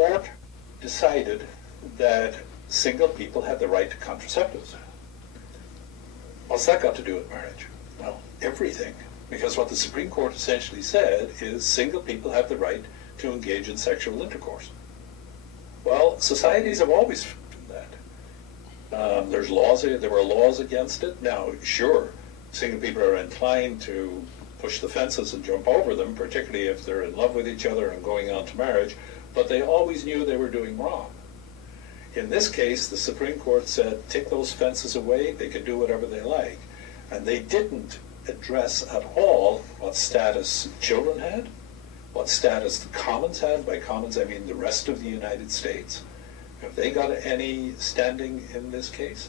court decided that single people had the right to contraceptives. What's that got to do with marriage? Well, everything. Because what the Supreme Court essentially said is single people have the right to engage in sexual intercourse. Well, societies have always done that. There were laws against it. Now, sure, single people are inclined to push the fences and jump over them, particularly if they're in love with each other and going on to marriage, but they always knew they were doing wrong. In this case, the Supreme Court said, take those fences away, they can do whatever they like. And they didn't address at all what status children had, what status the commons had. By commons, I mean the rest of the United States. Have they got any standing in this case?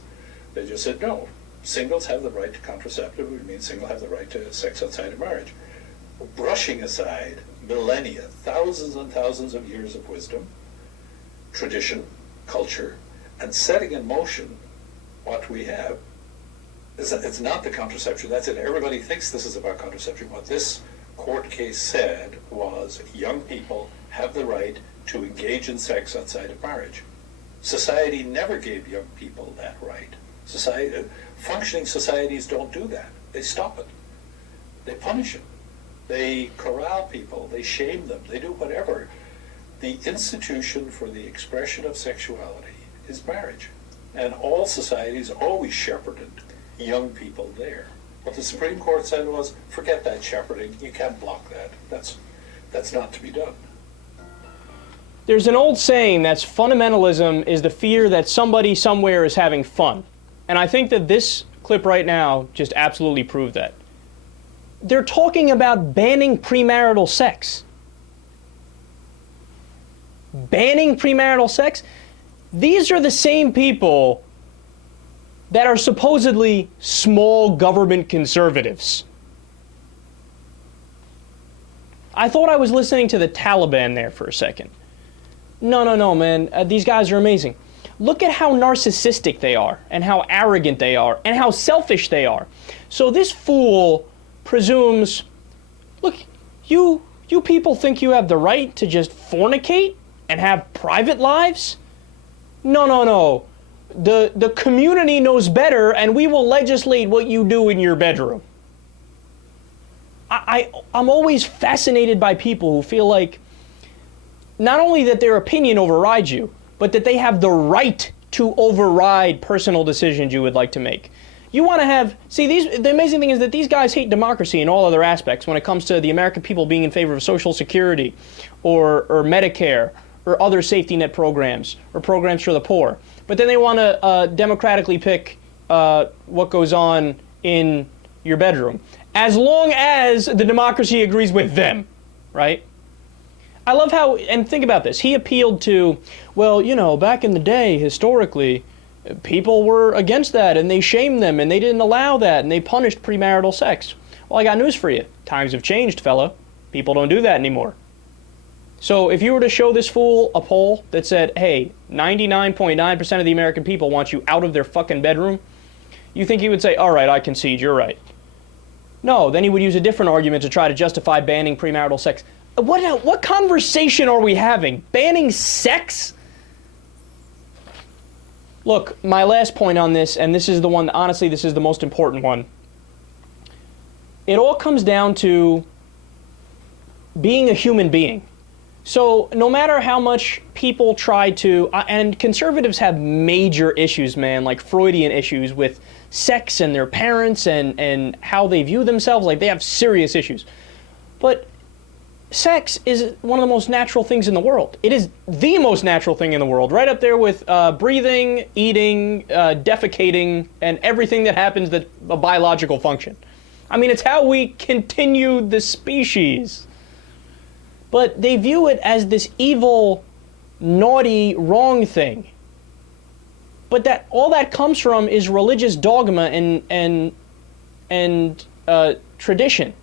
They just said, no, singles have the right to contraceptive, which means singles have the right to sex outside of marriage. Brushing aside millennia, thousands and thousands of years of wisdom, tradition, culture, and setting in motion what we have. It's not the contraception, that's it. Everybody thinks this is about contraception. What this court case said was young people have the right to engage in sex outside of marriage. Society never gave young people that right. Functioning societies don't do that. They stop it. They punish it. They corral people. They shame them. They do whatever. The institution for the expression of sexuality is marriage. And all societies always shepherded young people there. What the Supreme Court said was, forget that shepherding. You can't block that. That's not to be done. There's an old saying that's fundamentalism is the fear that somebody somewhere is having fun. And I think that this clip right now just absolutely proved that. They're talking about banning premarital sex. Banning premarital sex? These are the same people that are supposedly small government conservatives. I thought I was listening to the Taliban there for a second. No, man. These guys are amazing. Look at how narcissistic they are, and how arrogant they are, and how selfish they are. So this fool presumes, look, you people think you have the right to just fornicate and have private lives? No. The community knows better, and we will legislate what you do in your bedroom. I'm always fascinated by people who feel like not only that their opinion overrides you, but that they have the right to override personal decisions you would like to make. You want to have, the amazing thing is that these guys hate democracy in all other aspects when it comes to the American people being in favor of Social Security or Medicare or other safety net programs or programs for the poor. But then they want to democratically pick what goes on in your bedroom, as long as the democracy agrees with them, right? I love how, and think about this, he appealed to, well, back in the day, historically, people were against that, and they shamed them, and they didn't allow that, and they punished premarital sex. Well, I got news for you. Times have changed, fella. People don't do that anymore. So if you were to show this fool a poll that said, hey, 99.9% of the American people want you out of their fucking bedroom, you think he would say, all right, I concede, you're right. No, then he would use a different argument to try to justify banning premarital sex. What conversation are we having? Banning sex? Look, my last point on this, and this is the one, honestly, this is the most important one. It all comes down to being a human being. So no matter how much people try to, and conservatives have major issues, man, like Freudian issues with sex and their parents and how they view themselves, like they have serious issues. But sex is one of the most natural things in the world. It is the most natural thing in the world, right up there with breathing, eating, defecating, and everything that happens that's a biological function. I mean, it's how we continue the species. But they view it as this evil, naughty, wrong thing. But that all that comes from is religious dogma and tradition.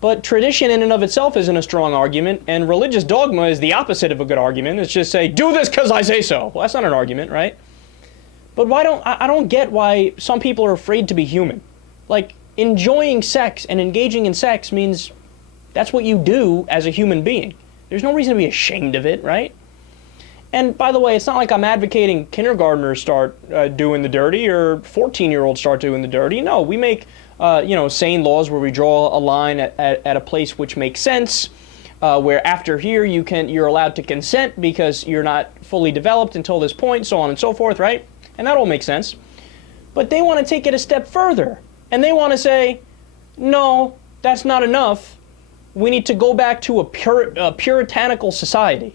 But tradition in and of itself isn't a strong argument, and religious dogma is the opposite of a good argument. It's just say, do this because I say so. Well, that's not an argument, right? But I don't get why some people are afraid to be human. Like, enjoying sex and engaging in sex means that's what you do as a human being. There's no reason to be ashamed of it, right? And by the way, it's not like I'm advocating kindergartners start doing the dirty or 14-year-olds start doing the dirty. No, we make sane laws where we draw a line at a place which makes sense, where after here you're allowed to consent because you're not fully developed until this point, so on and so forth, right? And that all makes sense. But they want to take it a step further, and they want to say, no, that's not enough. We need to go back to a puritanical society.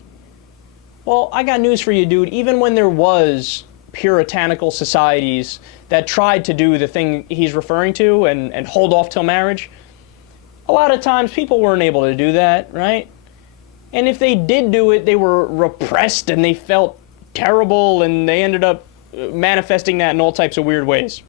Well, I got news for you, dude. Even when there was puritanical societies that tried to do the thing he's referring to and hold off till marriage, a lot of times people weren't able to do that, right? And if they did do it, they were repressed and they felt terrible and they ended up manifesting that in all types of weird ways.